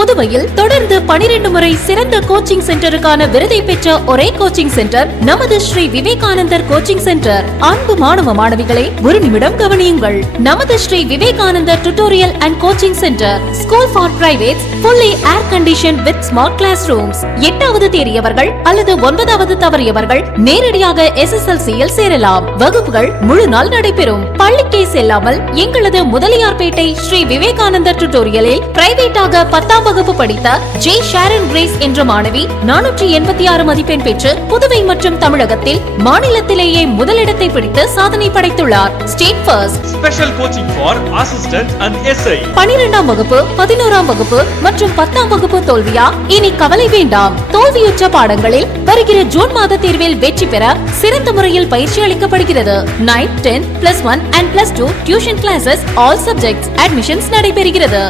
புதுவையில் தொடர்ந்து 12 முறை சிறந்த கோச்சிங் சென்டருக்கான விருதை பெற்ற ஒரே கோச்சிங் சென்டர் நமது ஸ்ரீ விவேகானந்தர் கோச்சிங் சென்டர். அன்பு மாணவ மாணவிகளை ஒரு நிமிடம் கவனியுங்கள். நமது Shri Vivekanandar tutorial and coaching centre school for privates fully air conditioned with smart classrooms. 8வது தேறியவர்கள் அல்லது 9வது தவறியவர்கள் நேரடியாக SSLC-யில் சேரலாம். வகுப்புகள் முழு நாள் நடைபெறும். பள்ளிக்கே செல்லாமல் எங்களது முதலியார்பேட்டை ஸ்ரீ விவேகானந்தர் டியூட்டோரியலில் பிரைவேட்டாக 10ஆம் வகுப்பு படித்த ஜே ஷாரன் கிரேஸ் என்ற மாணவி 486 மதிப்பெண் பெற்று புதுவை மற்றும் தமிழகத்தில் மாநிலத்திலேயே முதலிடத்தை பிடித்து சாதனை படைத்துள்ளார். State first. Special coaching for assistant and SI. 12ஆம் வகுப்பு 11ஆம் வகுப்பு மற்றும் 10ஆம் வகுப்பு தோல்வியா? இனி கவலை வேண்டாம். தோல்வியுற்ற பாடங்களில் வருகிற ஜூன் மாத தேர்வில் வெற்றி பெற சிறந்த முறையில் பயிற்சி அளிக்கப்படுகிறது. 9, 10, +1 and +2 tuition classes all subjects admissions நடைபெறுகிறது.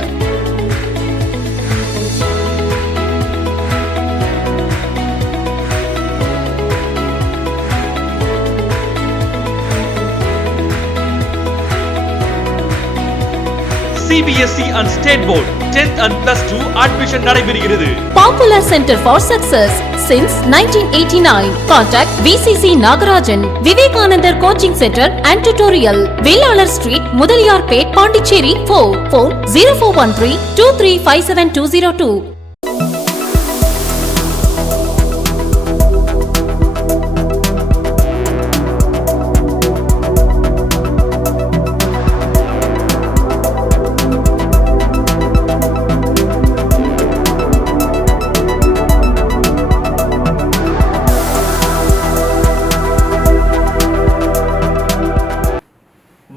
CBSE and State Board 10th and +2 admission நடைபெறுகிறது. Popular Center for Success since 1989. Contact VCC Nagarajan, Vivekanandar Coaching Center and Tutorial, Vellalar Street, Mudaliyarpet, Pondicherry 4. Phone 0413 2357202.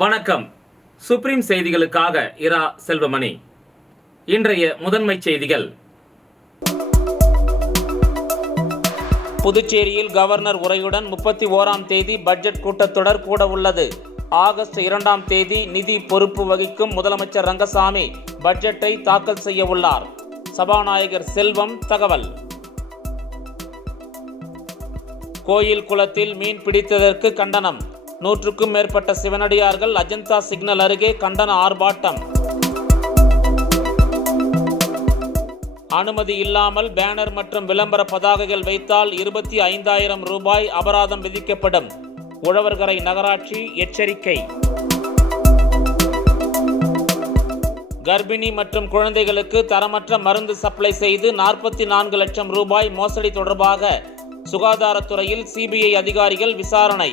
வணக்கம். Supreme செய்திகளுக்காக இரா செல்வமணி. இன்றைய முதன்மை செய்திகள். புதுச்சேரியில் governor உரையுடன் 31ஆம் தேதி பட்ஜெட் கூட்டத்தொடர் கூட உள்ளது. ஆகஸ்ட் 2ஆம் தேதி நிதி பொறுப்பு வகிக்கும் முதலமைச்சர் ரங்கசாமி பட்ஜெட்டை தாக்கல் செய்ய உள்ளார். சபாநாயகர் செல்வம் தகவல். கோயில் குளத்தில் மீன் பிடித்ததற்கு கண்டனம். 100க்கும் மேற்பட்ட சிவனடியார்கள் அஜந்தா சிக்னல் அருகே கண்டன ஆர்ப்பாட்டம். அனுமதி இல்லாமல் பேனர் மற்றும் விளம்பர பதாகைகள் வைத்தால் 25,000 ரூபாய் அபராதம் விதிக்கப்படும். உழவர்கரை நகராட்சி எச்சரிக்கை. கர்ப்பிணி மற்றும் குழந்தைகளுக்கு தரமற்ற மருந்து சப்ளை செய்து 44 லட்சம் ரூபாய் மோசடி தொடர்பாக சுகாதாரத்துறையில் CBI அதிகாரிகள் விசாரணை.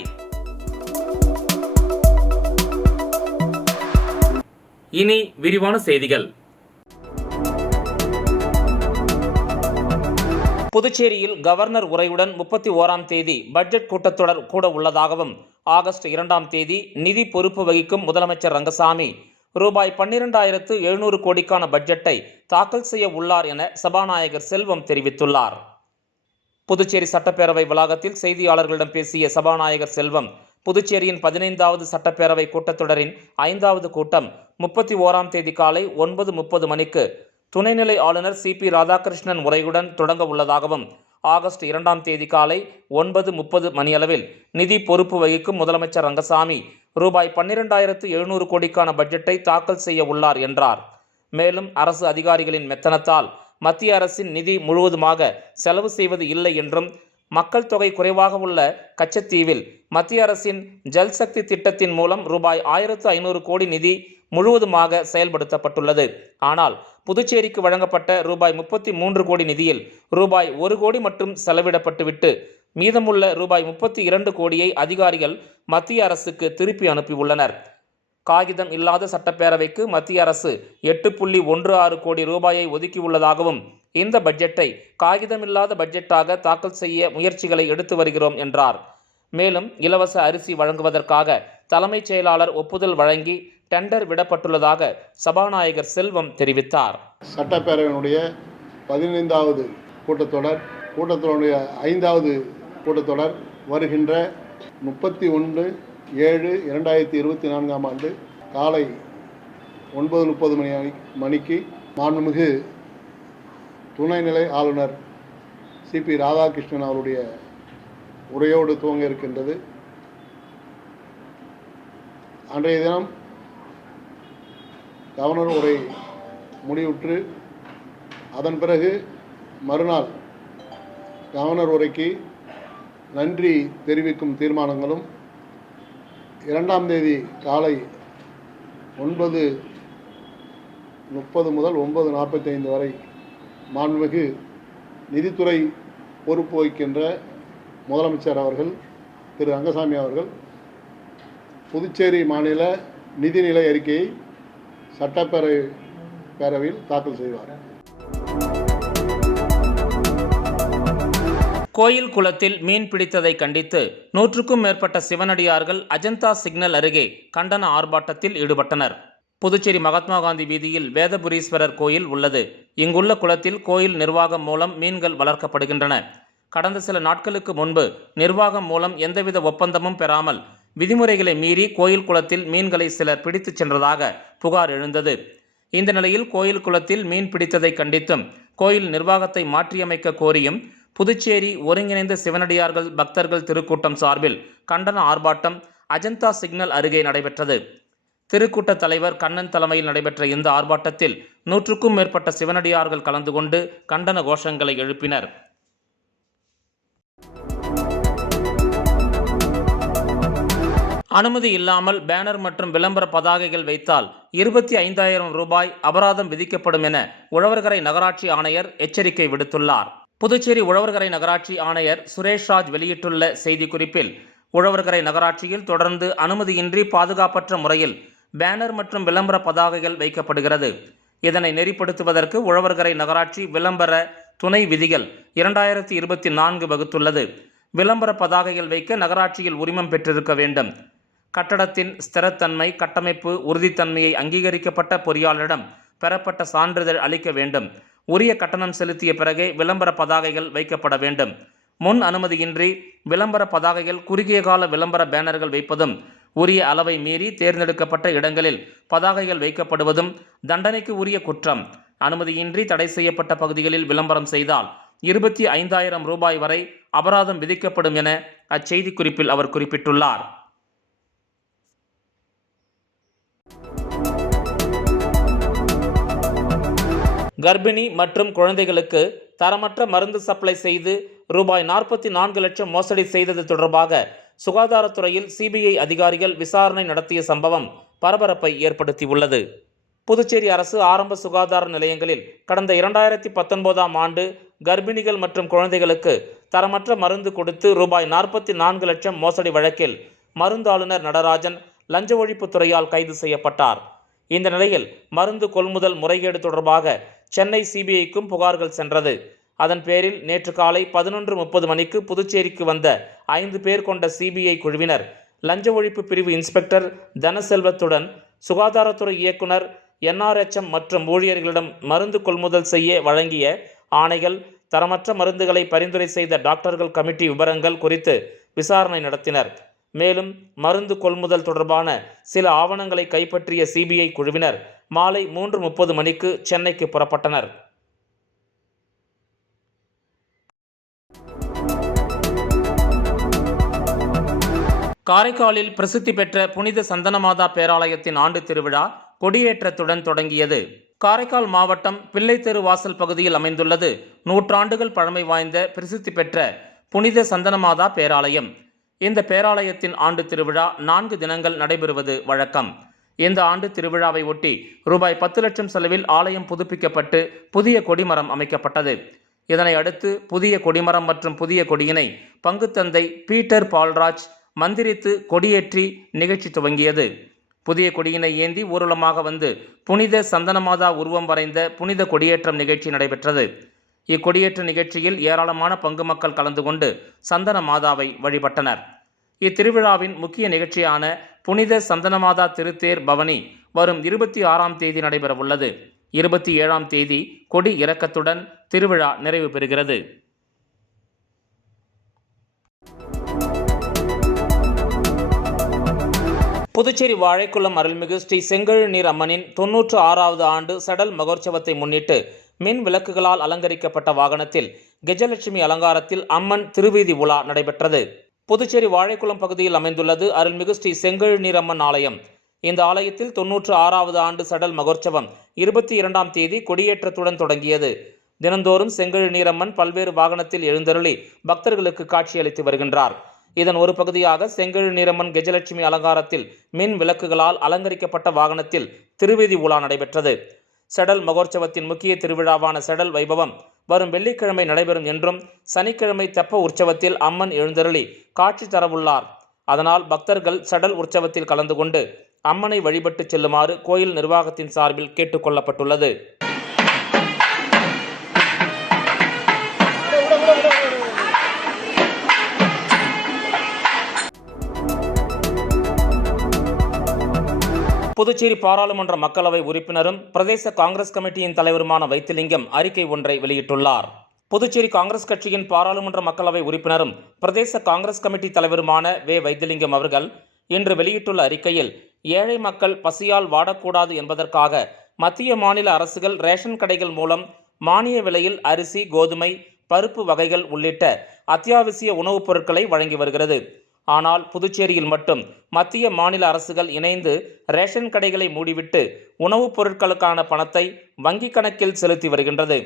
இனி விரிவான செய்திகள். புதுச்சேரியில் கவர்னர் உரையுடன் 31ஆம் தேதி பட்ஜெட் கூட்டத்தொடர் கூட உள்ளதாகவும் ஆகஸ்ட் 2ஆம் தேதி நிதி பொறுப்பு வகிக்கும் முதலமைச்சர் ரங்கசாமி ரூபாய் 12,700 கோடிக்கான பட்ஜெட்டை தாக்கல் செய்ய உள்ளார் என சபாநாயகர் செல்வம் தெரிவித்துள்ளார். புதுச்சேரி சட்டப்பேரவை வளாகத்தில் செய்தியாளர்களிடம் பேசிய சபாநாயகர் செல்வம், புதுச்சேரியின் 15வது சட்டப்பேரவை கூட்டத்தொடரின் 5வது கூட்டம் 31ஆம் தேதி காலை 9:30 மணிக்கு துணைநிலை ஆளுநர் CP ராதாகிருஷ்ணன் உரையுடன் தொடங்க உள்ளதாகவும், ஆகஸ்ட் 2ஆம் தேதி காலை 9:30 மணியளவில் நிதி பொறுப்பு வகிக்கும் முதலமைச்சர் ரங்கசாமி ரூபாய் 12,700 கோடிக்கான பட்ஜெட்டை தாக்கல் செய்ய உள்ளார் என்றார். மேலும் அரசு அதிகாரிகளின் மெத்தனத்தால் மத்திய அரசின் நிதி முழுவதுமாக செலவு செய்வது இல்லை என்றும், மக்கள் தொகை குறைவாக உள்ள கச்சத்தீவில் மத்திய அரசின் ஜல்சக்தி திட்டத்தின் மூலம் ரூபாய் 1,500 கோடி நிதி முழுவதுமாக செயல்படுத்தப்பட்டுள்ளது. ஆனால் புதுச்சேரிக்கு வழங்கப்பட்ட ரூபாய் 33 கோடி நிதியில் ரூபாய் 1 கோடி மட்டும் செலவிடப்பட்டுவிட்டு மீதமுள்ள ரூபாய் 32 கோடியை அதிகாரிகள் மத்திய அரசுக்கு திருப்பி அனுப்பியுள்ளனர். காகிதம் இல்லாத சட்டப்பேரவைக்கு மத்திய அரசு 8.16 கோடி ரூபாயை ஒதுக்கியுள்ளதாகவும், இந்த பட்ஜெட்டை காகிதமில்லாத பட்ஜெட்டாக தாக்கல் செய்ய முயற்சிகளை எடுத்து வருகிறோம் என்றார். மேலும் இலவச அரிசி வழங்குவதற்காக தலைமைச் செயலாளர் ஒப்புதல் வழங்கி டெண்டர் விடப்பட்டுள்ளதாக சபாநாயகர் செல்வம் தெரிவித்தார். சட்டப்பேரவையினுடைய 15வது கூட்டத்தொடருடைய 5வது கூட்டத்தொடர் வருகின்ற 31/7/2024ஆம் ஆண்டு காலை 9:30 மணிக்கு மாண்புமிகு துணைநிலை ஆளுநர் CP ராதாகிருஷ்ணன் அவருடைய உரையோடு துவங்க இருக்கின்றது. அன்றைய தினம் கவர்னர் உரை முடிவுற்று அதன் பிறகு மறுநாள் கவர்னர் உரைக்கு நன்றி தெரிவிக்கும் தீர்மானங்களும் 2ஆம் தேதி காலை 9:30 முதல் 9:45 வரை மாண்புமிகு நிதித்துறை பொறுப்பு வகிக்கின்ற முதலமைச்சர் அவர்கள் திரு ரங்கசாமி அவர்கள் புதுச்சேரி மாநில நிதிநிலை அறிக்கையை சட்டப்பேரவையில் தாக்கல் செய்வார். கோயில் குளத்தில் மீன் பிடித்ததை கண்டித்து 100க்கும் மேற்பட்ட சிவனடியார்கள் அஜந்தா சிக்னல் அருகே கண்டன ஆர்ப்பாட்டத்தில் ஈடுபட்டனர். புதுச்சேரி மகாத்மா காந்தி வீதியில் வேதபுரீஸ்வரர் கோயில் உள்ளது. இங்குள்ள குளத்தில் கோயில் நிர்வாகம் மூலம் மீன்கள் வளர்க்கப்படுகின்றன. கடந்த சில நாட்களுக்கு முன்பு நிர்வாகம் மூலம் எந்தவித ஒப்பந்தமும் பெறாமல் விதிமுறைகளை மீறி கோயில் குளத்தில் மீன்களை சிலர் பிடித்துச் சென்றதாக புகார் எழுந்தது. இந்த நிலையில் கோயில் குளத்தில் மீன் பிடித்ததை கண்டித்தும் கோயில் நிர்வாகத்தை மாற்றியமைக்க கோரியும் புதுச்சேரி ஒருங்கிணைந்த சிவனடியார்கள் பக்தர்கள் திருக்கூட்டம் சார்பில் கண்டன ஆர்ப்பாட்டம் அஜந்தா சிக்னல் அருகே நடைபெற்றது. திருக்கூட்ட தலைவர் கண்ணன் தலைமையில் நடைபெற்ற இந்த ஆர்ப்பாட்டத்தில் 100க்கும் மேற்பட்ட சிவனடியார்கள் கலந்து கொண்டு கண்டன கோஷங்களை எழுப்பினர். அனுமதி இல்லாமல் பேனர் மற்றும் விளம்பர பதாகைகள் வைத்தால் 25,000 ரூபாய் அபராதம் விதிக்கப்படும் என உழவர்கரை நகராட்சி ஆணையர் எச்சரிக்கை விடுத்துள்ளார். புதுச்சேரி உழவர்கரை நகராட்சி ஆணையர் சுரேஷ்ராஜ் வெளியிட்டுள்ள செய்திக்குறிப்பில், உழவர்கரை நகராட்சியில் தொடர்ந்து அனுமதியின்றி பாதுகாப்பற்ற முறையில் பேனர் மற்றும் விளம்பர பதாகைகள் வைக்கப்படுகிறது. இதனை நெறிப்படுத்துவதற்கு உழவர்கரை நகராட்சி விளம்பர துணை விதிகள் 2024 வகுத்துள்ளது. விளம்பர பதாகைகள் வைக்க நகராட்சியில் உரிமம் பெற்றிருக்க வேண்டும். கட்டடத்தின் ஸ்திரத்தன்மை, கட்டமைப்பு உறுதித்தன்மையை அங்கீகரிக்கப்பட்ட பொறியாளரிடம் பெறப்பட்ட சான்றிதழ் அளிக்க வேண்டும். உரிய கட்டணம் செலுத்திய பிறகே விளம்பர பதாகைகள் வைக்கப்பட வேண்டும். முன் அனுமதியின்றி விளம்பர பதாகைகள், குறுகிய கால விளம்பர பேனர்கள் வைப்பதும், உரிய அளவை மீறி தேர்ந்தெடுக்கப்பட்ட இடங்களில் பதாகைகள் வைக்கப்படுவதும் தண்டனைக்கு உரிய குற்றம். அனுமதியின்றி தடை செய்யப்பட்ட பகுதிகளில் விளம்பரம் செய்தால் 25,000 ரூபாய் வரை அபராதம் விதிக்கப்படும் என அச்செய்தி குறிப்பில் அவர் குறிப்பிட்டுள்ளார். கர்ப்பிணி மற்றும் குழந்தைகளுக்கு தரமற்ற மருந்து சப்ளை செய்து ரூபாய் 44 லட்சம் மோசடி செய்தது தொடர்பாக சுகாதாரத்துறையில் சிபிஐ அதிகாரிகள் விசாரணை நடத்திய சம்பவம் பரபரப்பை ஏற்படுத்தியுள்ளது. புதுச்சேரி அரசு ஆரம்ப சுகாதார நிலையங்களில் கடந்த 2019ஆம் ஆண்டு கர்ப்பிணிகள் மற்றும் குழந்தைகளுக்கு தரமற்ற மருந்து கொடுத்து ரூபாய் 44 லட்சம் மோசடி வழக்கில் மருந்தாளுநர் நடராஜன் லஞ்ச ஒழிப்புத்துறையால் கைது செய்யப்பட்டார். இந்த நிலையில் மருந்து கொள்முதல் முறைகேடு தொடர்பாக சென்னை சிபிஐக்கும் புகார்கள் சென்றது. அதன் பேரில் நேற்று காலை 11:30 மணிக்கு புதுச்சேரிக்கு வந்த 5 பேர் கொண்ட சிபிஐ குழுவினர் லஞ்ச ஒழிப்பு பிரிவு இன்ஸ்பெக்டர் தனசெல்வத்துடன் சுகாதாரத்துறை இயக்குனர் NRHM மற்றும் ஊழியர்களிடம் மருந்து கொள்முதல் செய்ய வழங்கிய ஆணைகள், தரமற்ற மருந்துகளை பரிந்துரை செய்த டாக்டர்கள் கமிட்டி விவரங்கள் குறித்து விசாரணை நடத்தினர். மேலும் மருந்து கொள்முதல் தொடர்பான சில ஆவணங்களை கைப்பற்றிய சிபிஐ குழுவினர் மாலை 3:30 மணிக்கு சென்னைக்கு புறப்பட்டனர். காரைக்காலில் பிரசித்தி பெற்ற புனித சந்தனமாதா பேராலயத்தின் ஆண்டு திருவிழா கொடியேற்றத்துடன் தொடங்கியது. காரைக்கால் மாவட்டம் பிள்ளைத்தெரு வாசல் பகுதியில் அமைந்துள்ளது நூற்றாண்டுகள் பழமை வாய்ந்த பிரசித்தி பெற்ற புனித சந்தனமாதா பேராலயம். இந்த பேராலயத்தின் ஆண்டு திருவிழா 4 தினங்கள் நடைபெறுவது வழக்கம். இந்த ஆண்டு திருவிழாவை ஒட்டி ரூபாய் 10 லட்சம் செலவில் ஆலயம் புதுப்பிக்கப்பட்டு புதிய கொடிமரம் அமைக்கப்பட்டது. இதனை அடுத்து புதிய கொடிமரம் மற்றும் புதிய கொடியினை பங்குத்தந்தை பீட்டர் பால்ராஜ் மந்திரித்து கொடியேற்றி நிகழ்ச்சி துவங்கியது. புதிய கொடியினை ஏந்தி ஊர்வலமாக வந்து புனித சந்தனமாதா உருவம் வரைந்த புனித கொடியேற்றம் நிகழ்ச்சி நடைபெற்றது. இக்கொடியேற்ற நிகழ்ச்சியில் ஏராளமான பங்கு மக்கள் கலந்து கொண்டு சந்தன மாதாவை வழிபட்டனர். இத்திருவிழாவின் முக்கிய நிகழ்ச்சியான புனித சந்தனமாதா திருத்தேர் பவனி வரும் 26ஆம் தேதி நடைபெறவுள்ளது. 27ஆம் தேதி கொடி இறக்கத்துடன் திருவிழா நிறைவு பெறுகிறது. புதுச்சேரி வாழைக்குளம் அருள்மிகு ஸ்ரீ செங்கழுநீர் அம்மனின் 96வது ஆண்டு சடல் மகோற்சவத்தை முன்னிட்டு மின் விளக்குகளால் அலங்கரிக்கப்பட்ட வாகனத்தில் கஜலட்சுமி அலங்காரத்தில் அம்மன் திருவீதி உலா நடைபெற்றது. புதுச்சேரி வாழைக்குளம் பகுதியில் அமைந்துள்ளது அருள்மிகு ஸ்ரீ செங்கழுநீர் அம்மன் ஆலயம். இந்த ஆலயத்தில் 96வது ஆண்டு சடல் மகோற்சவம் 22ஆம் தேதி கொடியேற்றத்துடன் தொடங்கியது. தினந்தோறும் செங்கழு நீரம்மன் பல்வேறு வாகனத்தில் எழுந்தருளி பக்தர்களுக்கு காட்சியளித்து வருகின்றார். இதன் ஒரு பகுதியாக செங்கழு நீரம்மன் கஜலட்சுமி அலங்காரத்தில் மின் விளக்குகளால் அலங்கரிக்கப்பட்ட வாகனத்தில் திருவீதி உலா நடைபெற்றது. செடல் மகோற்சவத்தின் முக்கிய திருவிழாவான செடல் வைபவம் வரும் வெள்ளிக்கிழமை நடைபெறும் என்றும் சனிக்கிழமை தெப்ப உற்சவத்தில் அம்மன் எழுந்தருளி காட்சி தரவுள்ளார். அதனால் பக்தர்கள் செடல் உற்சவத்தில் கலந்து கொண்டு அம்மனை வழிபட்டு செல்லுமாறு கோயில் நிர்வாகத்தின் சார்பில் கேட்டுக்கொள்ளப்பட்டுள்ளது. புதுச்சேரி பாராளுமன்ற மக்களவை உறுப்பினரும் பிரதேச காங்கிரஸ் கமிட்டியின் தலைவருமான வைத்திலிங்கம் அறிக்கை ஒன்றை வெளியிட்டுள்ளார். புதுச்சேரி காங்கிரஸ் கட்சியின் பாராளுமன்ற மக்களவை உறுப்பினரும் பிரதேச காங்கிரஸ் கமிட்டி தலைவருமான வைத்திலிங்கம் அவர்கள் இன்று வெளியிட்டுள்ள அறிக்கையில், ஏழை மக்கள் பசியால் வாடக்கூடாது என்பதற்காக மத்திய மாநில அரசுகள் ரேஷன் கடைகள் மூலம் மானிய விலையில் அரிசி, கோதுமை, பருப்பு வகைகள் உள்ளிட்ட அத்தியாவசிய உணவுப் பொருட்களை வழங்கி வருகிறது. ஆனால் புதுச்சேரியில் மட்டும் மத்திய மாநில அரசுகள் இணைந்து ரேஷன் கடைகளை மூடிவிட்டு உணவுப் பொருட்களுக்கான பணத்தை வங்கிக் கணக்கில் செலுத்தி வருகின்றது.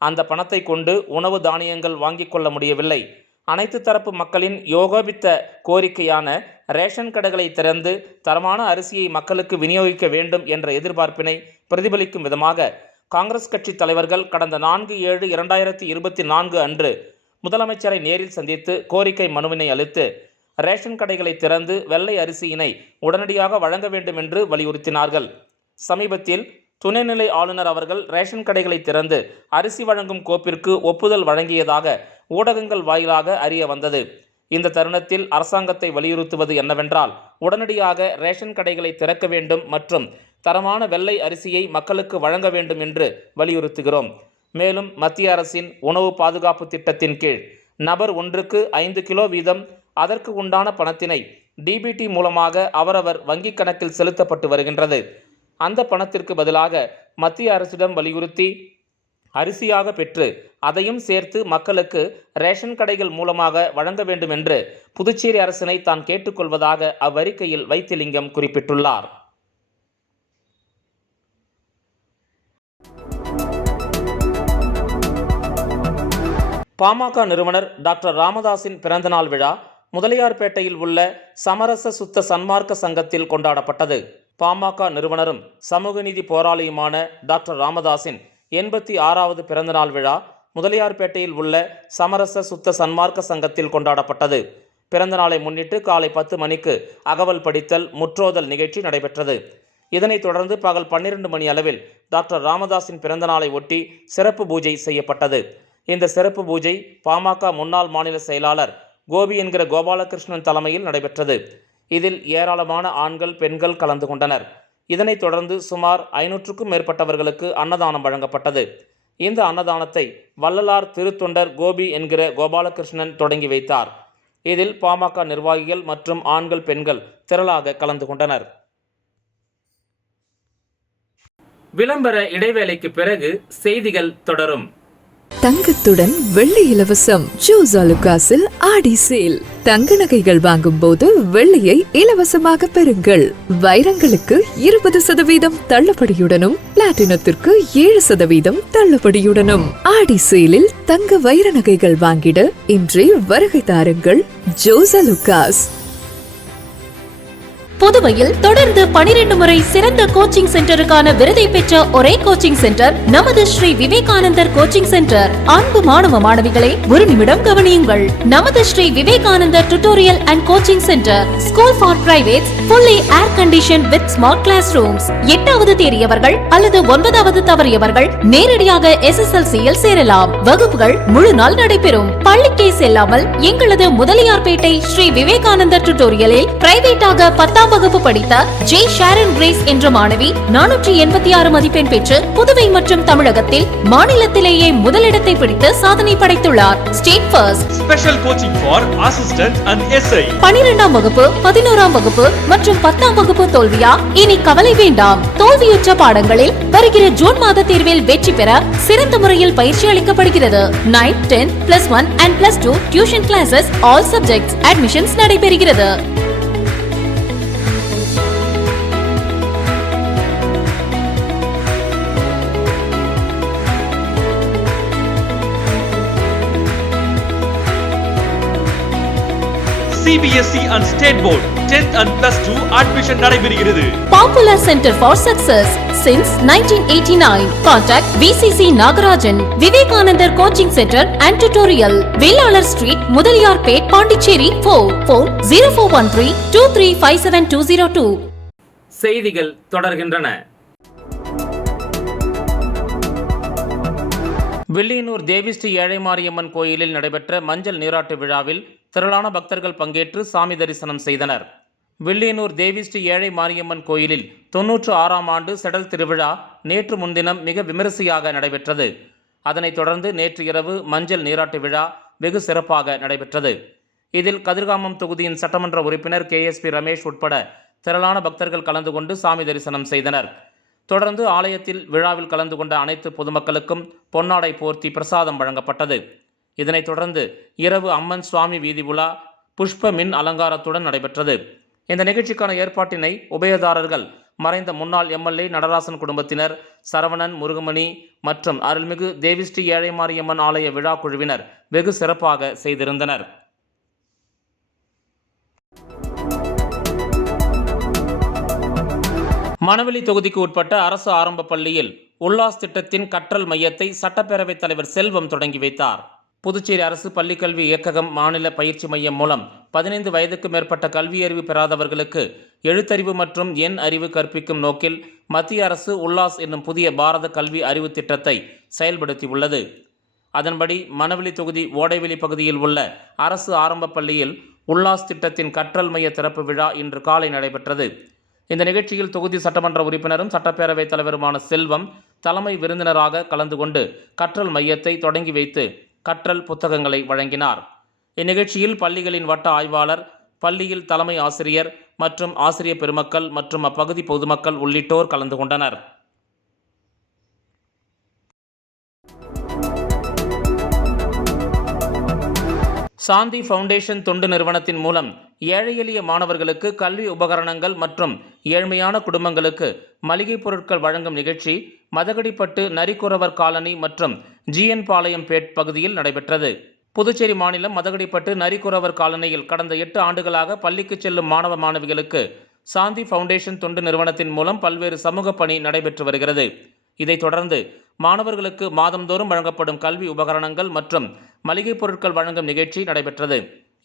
அந்த பணத்தை கொண்டு உணவு தானியங்கள் வாங்கிக் கொள்ள முடியவில்லை. அனைத்து தரப்பு மக்களின் யோகோபித்த கோரிக்கையான ரேஷன் கடைகளை திறந்து தரமான அரிசியை மக்களுக்கு விநியோகிக்க வேண்டும் என்ற எதிர்பார்ப்பினை பிரதிபலிக்கும் விதமாக காங்கிரஸ் கட்சி தலைவர்கள் கடந்த 4/7/2024 அன்று முதலமைச்சரை நேரில் சந்தித்து கோரிக்கை மனுவினை அளித்து ரேஷன் கடைகளை திறந்து வெள்ளை அரிசியினை உடனடியாக வழங்க வேண்டும் என்று வலியுறுத்தினார்கள். சமீபத்தில் துணைநிலை ஆளுநர் அவர்கள் ரேஷன் கடைகளை திறந்து அரிசி வழங்கும் கோப்பிற்கு ஒப்புதல் வழங்கியதாக ஊடகங்கள் வாயிலாக அறிய வந்தது. இந்த தருணத்தில் அரசாங்கத்தை வலியுறுத்துவது என்னவென்றால், உடனடியாக ரேஷன் கடைகளை திறக்க வேண்டும் மற்றும் தரமான வெள்ளை அரிசியை மக்களுக்கு வழங்க வேண்டும் என்று வலியுறுத்துகிறோம். மேலும் மத்திய அரசின் உணவு பாதுகாப்பு திட்டத்தின் கீழ் நபர் ஒன்றுக்கு 5 கிலோ வீதம் அதற்கு உண்டான பணத்தினை டிபிடி மூலமாக அவரவர் வங்கிக் கணக்கில் செலுத்தப்பட்டு வருகின்றது. அந்த பணத்திற்கு பதிலாக மத்திய அரசிடம் வலியுறுத்தி அரிசியாக பெற்று அதையும் சேர்த்து மக்களுக்கு ரேஷன் கடைகள் மூலமாக வழங்க வேண்டும் என்று புதுச்சேரி அரசினை தான் கேட்டுக்கொள்வதாக அவ்வறிக்கையில் வைத்திலிங்கம் குறிப்பிட்டுள்ளார். பாமக நிறுவனர் டாக்டர் ராமதாஸின் பிறந்தநாள் விழா முதலியார்பேட்டையில் உள்ள சமரச சுத்த சன்மார்க்க சங்கத்தில் கொண்டாடப்பட்டது. பாமக நிறுவனரும் சமூக நீதி போராளியுமான டாக்டர் ராமதாஸின் 86வது பிறந்தநாள் விழா முதலியார்பேட்டையில் உள்ள சமரச சுத்த சன்மார்க்க சங்கத்தில் கொண்டாடப்பட்டது. பிறந்தநாளை முன்னிட்டு காலை 10 மணிக்கு அகவல் படித்தல், முற்றோதல் நிகழ்ச்சி நடைபெற்றது. இதனைத் தொடர்ந்து பகல் 12 மணி அளவில் டாக்டர் ராமதாஸின் பிறந்தநாளை ஒட்டி சிறப்பு பூஜை செய்யப்பட்டது. இந்த சிறப்பு பூஜை பாமக முன்னாள் மாநில செயலாளர் கோபி என்கிற கோபாலகிருஷ்ணன் தலைமையில் நடைபெற்றது. இதில் ஏராளமான ஆண்கள், பெண்கள் கலந்து கொண்டனர். இதனைத் தொடர்ந்து சுமார் 500க்கும் மேற்பட்டவர்களுக்கு அன்னதானம் வழங்கப்பட்டது. இந்த அன்னதானத்தை வள்ளலார் திருத்தொண்டர் கோபி என்கிற கோபாலகிருஷ்ணன் தொடங்கி வைத்தார். இதில் பாமக நிர்வாகிகள் மற்றும் ஆண்கள், பெண்கள் திரளாக கலந்து கொண்டனர். விளம்பர இடைவேளைக்கு பிறகு செய்திகள் தொடரும். தங்கத்துடன் வெள்ளி இலவசம். ஜோஸ் ஆலுகாஸில் ஆடி சேல். தங்க நகைகள் வாங்கும் போது வெள்ளியை இலவசமாக பெறுங்கள். வைரங்களுக்கு 20% தள்ளுபடியுடனும் பிளாட்டினத்திற்கு 7% தள்ளுபடியுடனும் ஆடி சேலில் தங்க வைர நகைகள் வாங்கிட இன்றே வருகை தாருங்கள். ஜோஸ் ஆலுகாஸ். புதுவையில் தொடர்ந்து 12 முறை சிறந்த கோச்சிங் சென்டருக்கான விருதை பெற்ற ஒரே கோச்சிங் சென்டர் நமது ஸ்ரீ விவேகானந்தர் கோச்சிங் சென்டர். அன்பு மாணவ மாணவிகளை ஒரு நிமிடம் கவனியுங்கள். நமது Shri Vivekanandar tutorial and coaching centre school for privates, fully air conditioned with smart classrooms. 8வது தேறியவர்கள் அல்லது 9வது தவறியவர்கள் நேரடியாக SSLC-யில் சேரலாம். வகுப்புகள் முழு நாள் நடைபெறும். பள்ளிக்கே செல்லாமல் எங்களது முதலியார்பேட்டை ஸ்ரீ விவேகானந்தர் டியூட்டோரியலில் பிரைவேட்டாக 10ஆம் வகுப்பு படித்த ஜே ஷாரன் கிரேஸ் என்ற மாணவி 486 மதிப்பெண் பெற்று புதுவை மற்றும் தமிழகத்தில் மாநிலத்திலேயே முதலிடத்தை பிடித்து சாதனை படைத்துள்ளார். State first. Special coaching for assistant and SI. 12ஆம் வகுப்பு, 11ஆம் வகுப்பு மற்றும் 10ஆம் வகுப்பு தோல்வியா? இனி கவலை வேண்டாம். தோல்வியுற்ற பாடங்களில் வருகிற ஜூன் மாத தேர்வில் வெற்றி பெற சிறந்த முறையில் பயிற்சி அளிக்கப்படுகிறது. 9, 10, +1 and +2 tuition classes, all subjects admissions நடைபெறுகிறது. CBSE and State Board 10th and Plus 2 admission நடைபெறுகிறது. Popular Center for Success since 1989. Contact VCC Nagarajan, Vivekanandar Coaching Center and Tutorial, Vellalar Street, Mudaliyarpet, Pondicherry 4. Phone 0413-2357-202. செய்திகள் தொடர்கின்றன. வில்லியனூர் தேவிஸ்ரீ ஏழை மாரியம்மன் கோயிலில் நடைபெற்ற மஞ்சள் நீராட்டு விழாவில் திரளான பக்தர்கள் பங்கேற்று சாமி தரிசனம் செய்தனர். வில்லியனூர் தேவிஸ்ரீ ஏழை மாரியம்மன் கோயிலில் 96ஆம் ஆண்டு செடல் திருவிழா நேற்று முன்தினம் மிக விமரிசையாக நடைபெற்றது. அதனைத் தொடர்ந்து நேற்று இரவு மஞ்சள் நீராட்டு விழா வெகு சிறப்பாக நடைபெற்றது. இதில் கதிர்காமம் தொகுதியின் சட்டமன்ற உறுப்பினர் KSP ரமேஷ் உட்பட திரளான பக்தர்கள் கலந்து கொண்டு சாமி தரிசனம் செய்தனர். தொடர்ந்து ஆலயத்தில் விழாவில் கலந்து கொண்ட அனைத்து பொதுமக்களுக்கும் பொன்னாடை போர்த்தி பிரசாதம் வழங்கப்பட்டது. இதனைத் தொடர்ந்து இரவு அம்மன் சுவாமி வீதி உலா புஷ்ப மின் அலங்காரத்துடன் நடைபெற்றது. இந்த நிகழ்ச்சிக்கான ஏற்பாட்டினை உபயதாரர்கள் மறைந்த முன்னாள் MLA நடராசன் குடும்பத்தினர், சரவணன், முருகமணி மற்றும் அருள்மிகு தேவிஸ்ரீ ஏழை மாரியம்மன் ஆலய விழா குழுவினர் வெகு சிறப்பாக செய்திருந்தனர். மணவெளி தொகுதிக்கு உட்பட்ட அரசு ஆரம்ப பள்ளியில் உல்லாஸ் திட்டத்தின் கற்றல் மையத்தை சட்டப்பேரவைத் தலைவர் செல்வம் தொடங்கி வைத்தார். புதுச்சேரி அரசு பள்ளிக்கல்வி இயக்ககம் மாநில பயிற்சி மையம் மூலம் 15 வயதுக்கு மேற்பட்ட கல்வியறிவு பெறாதவர்களுக்கு எழுத்தறிவு மற்றும் எண் அறிவு கற்பிக்கும் நோக்கில் மத்திய அரசு உல்லாஸ் என்னும் புதிய பாரத கல்வி அறிவு திட்டத்தை செயல்படுத்தியுள்ளது. அதன்படி மணவெளி தொகுதி ஓடைவெளி பகுதியில் உள்ள அரசு ஆரம்ப பள்ளியில் உல்லாஸ் திட்டத்தின் கற்றல் மைய திறப்பு விழா இன்று காலை நடைபெற்றது. இந்த நிகழ்ச்சியில் தொகுதி சட்டமன்ற உறுப்பினரும் சட்டப்பேரவைத் தலைவருமான செல்வம் தலைமை விருந்தினராக கலந்து கொண்டு கற்றல் மையத்தை தொடங்கி வைத்து கற்றல் புத்தகங்களை வழங்கினார். இந்நிகழ்ச்சியில் பள்ளிகளின் வட்ட ஆய்வாளர், பள்ளியில் தலைமை ஆசிரியர் மற்றும் ஆசிரிய பெருமக்கள் மற்றும் அப்பகுதி பொதுமக்கள் உள்ளிட்டோர் கலந்து கொண்டனர். சாந்தி ஃபவுண்டேஷன் தொண்டு நிறுவனத்தின் மூலம் ஏழை எளிய மாணவர்களுக்கு கல்வி உபகரணங்கள் மற்றும் ஏழ்மையான குடும்பங்களுக்கு மளிகை பொருட்கள் வழங்கும் நிகழ்ச்சி மதகடிப்பட்டு நரிக்குறவர் காலனி மற்றும் GN பாளையம் பேட் பகுதியில் நடைபெற்றது. புதுச்சேரி மாநிலம் மதகடிப்பட்டு நரிக்குறவர் காலனியில் கடந்த 8 ஆண்டுகளாக பள்ளிக்கு செல்லும் மாணவ மாணவிகளுக்கு சாந்தி ஃபவுண்டேஷன் தொண்டு நிறுவனத்தின் மூலம் பல்வேறு சமூக பணி நடைபெற்று வருகிறது. இதைத் தொடர்ந்து மாணவர்களுக்கு மாதந்தோறும் வழங்கப்படும் கல்வி உபகரணங்கள் மற்றும் மளிகை பொருட்கள் வழங்கும் நிகழ்ச்சி நடைபெற்றது.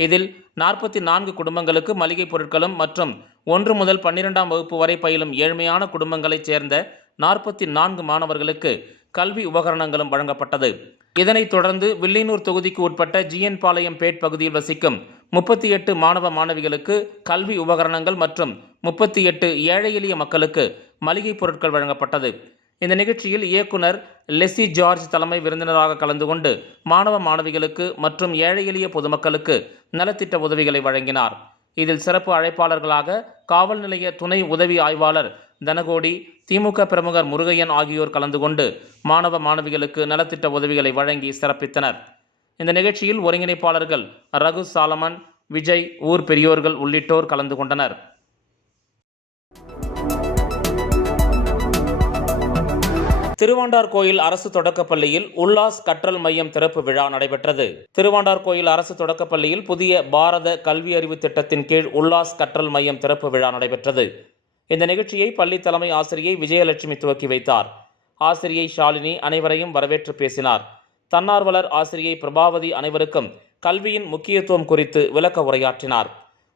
இதில் 44 குடும்பங்களுக்கு மளிகை பொருட்களும் மற்றும் 1 முதல் 12ஆம் வகுப்பு வரை பயிலும் ஏழ்மையான குடும்பங்களைச் சேர்ந்த 44 மாணவர்களுக்கு கல்வி உபகரணங்களும் வழங்கப்பட்டது. இதனைத் தொடர்ந்து வில்லியனூர் தொகுதிக்கு உட்பட்ட GN பாளையம் பேட் பகுதியில் வசிக்கும் 38 மாணவ மாணவிகளுக்கு கல்வி உபகரணங்கள் மற்றும் 38 ஏழை எளிய மக்களுக்கு மளிகை பொருட்கள் வழங்கப்பட்டது. இந்த நிகழ்ச்சியில் இயக்குனர் லெஸ்ஸி ஜார்ஜ் தலைமை விருந்தினராக கலந்து கொண்டு மாணவ மாணவிகளுக்கு மற்றும் ஏழை எளிய பொதுமக்களுக்கு நலத்திட்ட உதவிகளை வழங்கினார். இதில் சிறப்பு அழைப்பாளர்களாக காவல் நிலைய துணை உதவி ஆய்வாளர் தனகோடி, திமுக பிரமுகர் முருகையன் ஆகியோர் கலந்து கொண்டு மாணவ மாணவிகளுக்கு நலத்திட்ட உதவிகளை வழங்கி சிறப்பித்தனர். இந்த நிகழ்ச்சியில் ஒருங்கிணைப்பாளர்கள் ரகு சாலமன், விஜய், ஊர் பெரியோர்கள் உள்ளிட்டோர் கலந்து கொண்டனர். திருவாண்டார் கோயில் அரசு தொடக்கப்பள்ளியில் உல்லாஸ் கற்றல் மையம் திறப்பு விழா நடைபெற்றது. திருவாண்டார் கோயில் அரசு தொடக்கப்பள்ளியில் புதிய பாரத கல்வி அறிவு திட்டத்தின் கீழ் உல்லாஸ் கற்றல் மையம் திறப்பு விழா நடைபெற்றது. இந்த நிகழ்ச்சியை பள்ளி தலைமை ஆசிரியை விஜயலட்சுமி துவக்கி வைத்தார். ஆசிரியை ஷாலினி அனைவரையும் வரவேற்று பேசினார். தன்னார்வலர் ஆசிரியை பிரபாவதி அனைவருக்கும் கல்வியின் முக்கியத்துவம் குறித்து விளக்க உரையாற்றினார்.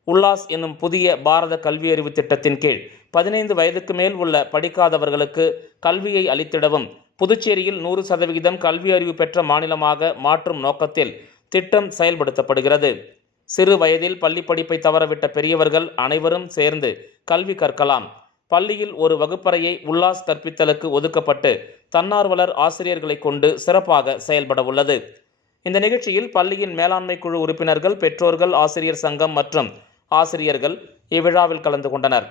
உல்லாஸ் என்னும் புதிய பாரத கல்வி அறிவு திட்டத்தின் கீழ் 15 வயதுக்கு மேல் உள்ள படிக்காதவர்களுக்கு கல்வியை அளித்திடவும் புதுச்சேரியில் 100% கல்வி அறிவு பெற்ற மாநிலமாக மாற்றும் நோக்கத்தில் திட்டம் செயல்படுத்தப்படுகிறது. சிறு வயதில் பள்ளி படிப்பை தவறவிட்ட பெரியவர்கள் அனைவரும் சேர்ந்து கல்வி கற்கலாம். பள்ளியில் ஒரு வகுப்பறையை உல்லாஸ் கற்பித்தலுக்கு ஒதுக்கப்பட்டு தன்னார்வலர் ஆசிரியர்களை கொண்டு சிறப்பாக செயல்பட உள்ளது. இந்த நிகழ்ச்சியில் பள்ளியின் மேலாண்மை குழு உறுப்பினர்கள், பெற்றோர்கள், ஆசிரியர் சங்கம் மற்றும் ஆசிரியர்கள் இவ்விழாவில் கலந்து கொண்டனர்.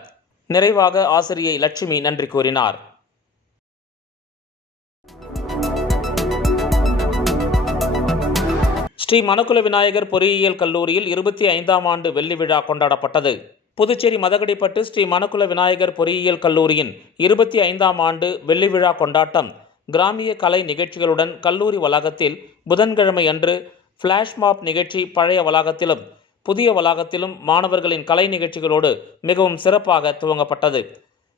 நிறைவாக ஆசிரியை லட்சுமி நன்றி கூறினார். ஸ்ரீ மணக்குள விநாயகர் பொறியியல் கல்லூரியில் 25ஆம் ஆண்டு வெள்ளி விழா கொண்டாடப்பட்டது. புதுச்சேரி மதகடிப்பட்டு ஸ்ரீ மணக்குள விநாயகர் பொறியியல் கல்லூரியின் 25ஆம் ஆண்டு வெள்ளி விழா கொண்டாட்டம் கிராமிய கலை நிகழ்ச்சிகளுடன் கல்லூரி வளாகத்தில் புதன்கிழமை அன்று ஃபிளாஷ் மாப் நிகழ்ச்சி பழைய வளாகத்திலும், புதிய வளாகத்திலும் மாணவர்களின் கலை நிகழ்ச்சிகளோடு மிகவும் சிறப்பாக துவங்கப்பட்டது.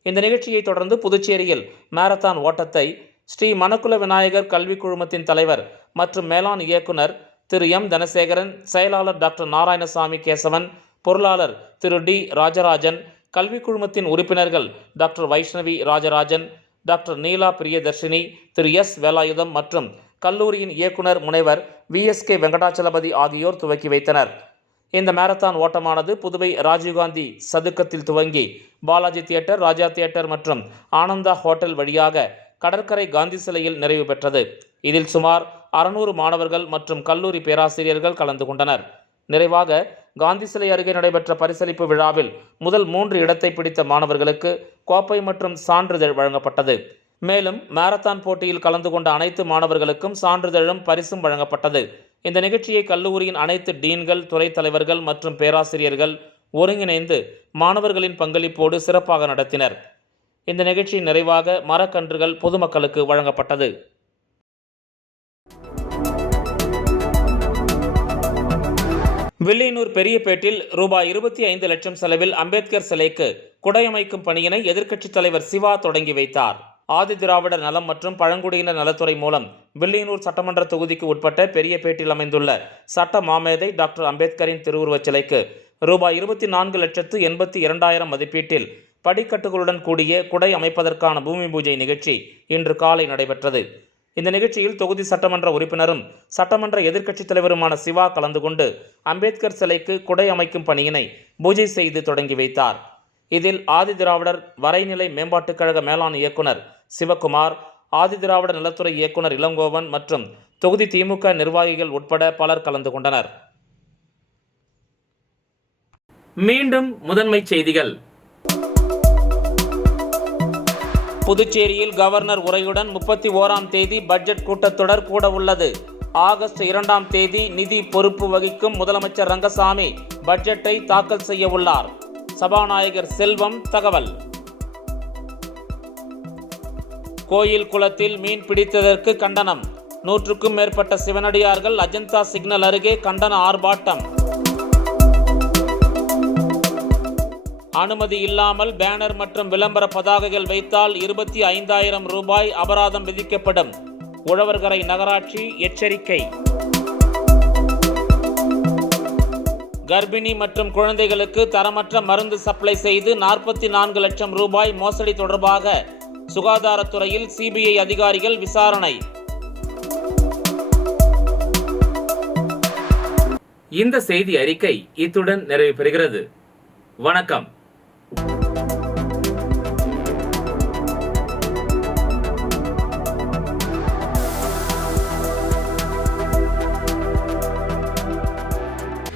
இந்த நிகழ்ச்சியை தொடர்ந்து புதுச்சேரியில் மாரத்தான் ஓட்டத்தை ஸ்ரீ மணக்குள விநாயகர் கல்விக் குழுமத்தின் தலைவர் மற்றும் மேலாண் இயக்குனர் திரு எம் தனசேகரன், செயலாளர் டாக்டர் நாராயணசாமி கேசவன், பொருளாளர் திரு டி ராஜராஜன், கல்விக் குழுமத்தின் உறுப்பினர்கள் டாக்டர் வைஷ்ணவி ராஜராஜன், டாக்டர் நீலா பிரியதர்ஷினி, திரு எஸ் வேலாயுதம் மற்றும் கல்லூரியின் இயக்குனர் முனைவர் VSK வெங்கடாச்சலபதி ஆகியோர் துவக்கி வைத்தனர். இந்த மாரத்தான் ஓட்டமானது புதுவை ராஜீவ்காந்தி சதுக்கத்தில் துவங்கி பாலாஜி தியேட்டர், ராஜா தியேட்டர் மற்றும் ஆனந்தா ஹோட்டல் வழியாக கடற்கரை காந்தி சிலையில் நிறைவு பெற்றது. இதில் சுமார் 600 மாணவர்கள் மற்றும் கல்லூரி பேராசிரியர்கள் கலந்து கொண்டனர். நிறைவாக காந்தி சிலை அருகே நடைபெற்ற பரிசளிப்பு விழாவில் முதல் 3 இடத்தை பிடித்த மாணவர்களுக்கு கோப்பை மற்றும் சான்றிதழ் வழங்கப்பட்டது. மேலும் மாரத்தான் போட்டியில் கலந்து கொண்ட அனைத்து மாணவர்களுக்கும் சான்றிதழும் பரிசும் வழங்கப்பட்டது. இந்த நிகழ்ச்சியை கல்லூரியின் அனைத்து டீன்கள், துறை தலைவர்கள் மற்றும் பேராசிரியர்கள் ஒருங்கிணைந்து மாணவர்களின் பங்களிப்போடு சிறப்பாக நடத்தினர். இந்த நிகழ்ச்சியின் நிறைவாக மரக்கன்றுகள் பொதுமக்களுக்கு வழங்கப்பட்டது. வில்லியனூர் பெரியபேட்டில் ரூபாய் 25 லட்சம் செலவில் அம்பேத்கர் சிலைக்கு குடையமைக்கும் பணியினை எதிர்க்கட்சித் தலைவர் சிவா தொடங்கி வைத்தார். ஆதி திராவிடர் நலம் மற்றும் பழங்குடியினர் நலத்துறை மூலம் வில்லியனூர் சட்டமன்ற தொகுதிக்கு உட்பட்ட பெரியபேட்டில் அமைந்துள்ள சட்ட மாமேதை டாக்டர் அம்பேத்கரின் திருவுருவச் சிலைக்கு ரூபாய் 24,82,000 மதிப்பீட்டில் படிக்கட்டுகளுடன் கூடிய குடை அமைப்பதற்கான பூமி பூஜை நிகழ்ச்சி இன்று காலை நடைபெற்றது. இந்த நிகழ்ச்சியில் தொகுதி சட்டமன்ற உறுப்பினரும் சட்டமன்ற எதிர்க்கட்சித் தலைவருமான சிவா கலந்து கொண்டு அம்பேத்கர் சிலைக்கு குடை அமைக்கும் பணியினை பூஜை செய்து தொடங்கி வைத்தார். இதில் ஆதி திராவிடர் வரைநிலை மேம்பாட்டுக் கழக மேலாண் இயக்குனர் சிவகுமார், ஆதி திராவிடர் நலத்துறை இயக்குனர் இளங்கோவன் மற்றும் தொகுதி திமுக நிர்வாகிகள் உட்பட பலர் கலந்து கொண்டனர். மீண்டும் முதன்மை செய்திகள். புதுச்சேரியில் கவர்னர் உரையுடன் 31ஆம் தேதி பட்ஜெட் கூட்டத்தொடர் கூட உள்ளது. ஆகஸ்ட் 2ஆம் தேதி நிதி பொறுப்பு வகிக்கும் முதலமைச்சர் ரங்கசாமி பட்ஜெட்டை தாக்கல் செய்ய உள்ளார். சபாநாயகர் செல்வம் தகவல். கோயில் குளத்தில் மீன் பிடித்ததற்கு கண்டனம். 100க்கும் மேற்பட்ட சிவனடியார்கள் அஜந்தா சிக்னல் அருகே கண்டன ஆர்ப்பாட்டம். அனுமதி இல்லாமல் பேனர் மற்றும் விளம்பர பதாகைகள் வைத்தால் 25,000 ரூபாய் அபராதம் விதிக்கப்படும். உழவர்கரை நகராட்சி எச்சரிக்கை. கர்ப்பிணி மற்றும் குழந்தைகளுக்கு தரமற்ற மருந்து சப்ளை செய்து 44 லட்சம் ரூபாய் மோசடி தொடர்பாக சுகாதாரத்துறையில் CBI அதிகாரிகள் விசாரணை. இந்த செய்தி அறிக்கை இத்துடன் நிறைவு பெறுகிறது. வணக்கம்.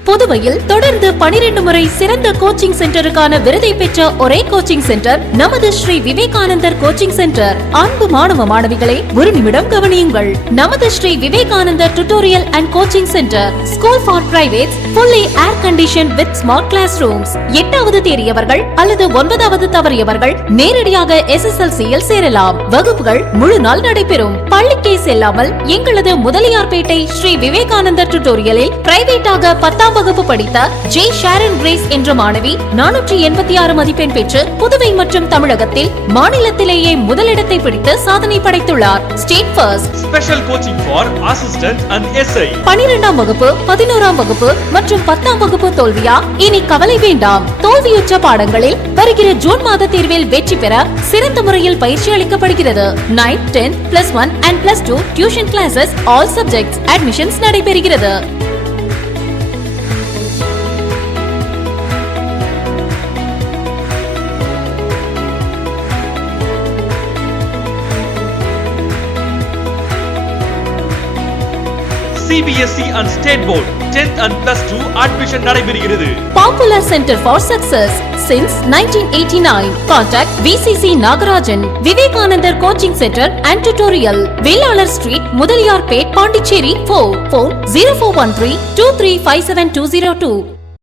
புதுவையில் தொடர்ந்து 12 முறை சிறந்த கோச்சிங் சென்டருக்கான விருதை பெற்ற ஒரே கோச்சிங் சென்டர் நமது ஸ்ரீ விவேகானந்தர் கோச்சிங் சென்டர். அன்பு மாணவ மாணவிகளை ஒரு நிமிடம் கவனியுங்கள். நமது Shri Vivekanandar tutorial and coaching centre school for privates, fully air conditioned with smart classrooms. 8வது தேறியவர்கள் அல்லது 9வது தவறியவர்கள் நேரடியாக SSLC-யில் சேரலாம். வகுப்புகள் முழு நாள் நடைபெறும். பள்ளிக்கே செல்லாமல் எங்களது முதலியார்பேட்டை ஸ்ரீ விவேகானந்தர் டியூட்டோரியலில் பிரைவேட்டாக 10ஆம் வகுப்பு படித்த ஜே ஷாரன் கிரேஸ் என்ற மாணவி 486 மதிப்பெண் பெற்று புதுவை மற்றும் தமிழகத்தில் மாநிலத்திலேயே முதலிடத்தை பிடித்து சாதனை படைத்துள்ளார். State first. Special coaching for assistant and SI. 12ஆம் வகுப்பு, 11ஆம் வகுப்பு மற்றும் 10ஆம் வகுப்பு தோல்வியா? இனி கவலை வேண்டாம். தோல்வியுற்ற பாடங்களில் வருகிற ஜூன் மாத தேர்வில் வெற்றி பெற சிறந்த முறையில் பயிற்சி அளிக்கப்படுகிறது. 9th, 10th, +1 and +2 tuition classes, all subjects admissions நடைபெறுகிறது. CBSE and State Board 10th and +2 admission நடைபெறுகிறது. Popular Center for Success since 1989. Contact VCC Nagarajan, Vivekanandar Coaching Center and Tutorial, Velalar Street, Mudaliyarpet, Pondicherry 4. Phone 0413 2357 202.